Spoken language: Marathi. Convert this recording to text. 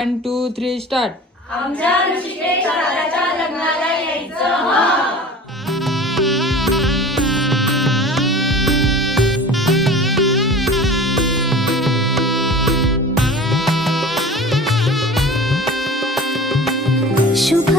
1 2 3 स्टार्ट. आमच्या ऋषिकेश दादाच्या लग्नाला यायचं हं. शुभ